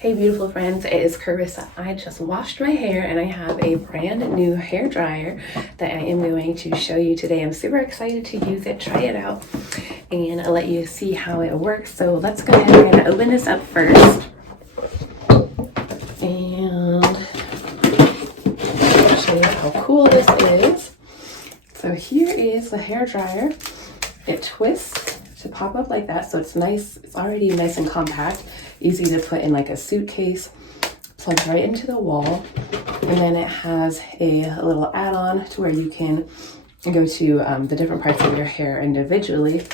Hey beautiful friends, it is Carissa. I just washed my hair and I have a brand new hair dryer that I am going to show you today. I'm super excited to use it, try it out, and I'll let you see how it works. So let's go ahead and open this up first. And show you how cool this is. So here is the hair dryer. It twists to pop up like that, so it's nice. It's already nice and compact, easy to put in like a suitcase, plugs right into the wall, and then it has a little add-on to where you can go to the different parts of your hair individually.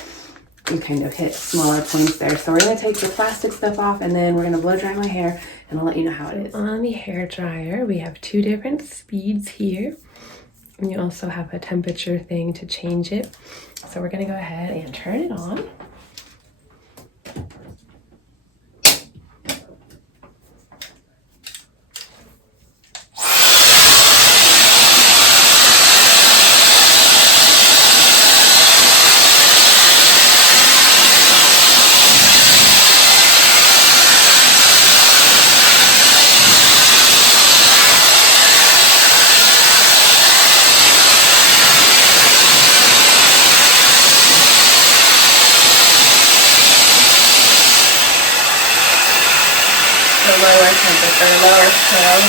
You kind of hit smaller points there. So we're going to take the plastic stuff off and then we're going to blow dry my hair and I'll let you know how it is. On the hair dryer, we have two different speeds here. And you also have a temperature thing to change it. So we're gonna go ahead and turn it on. The lower temperature, lower scale.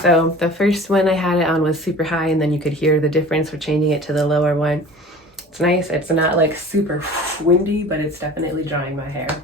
So the first one I had it on was super high, and then you could hear the difference for changing it to the lower one. It's nice. It's not like super windy, but it's definitely drying my hair.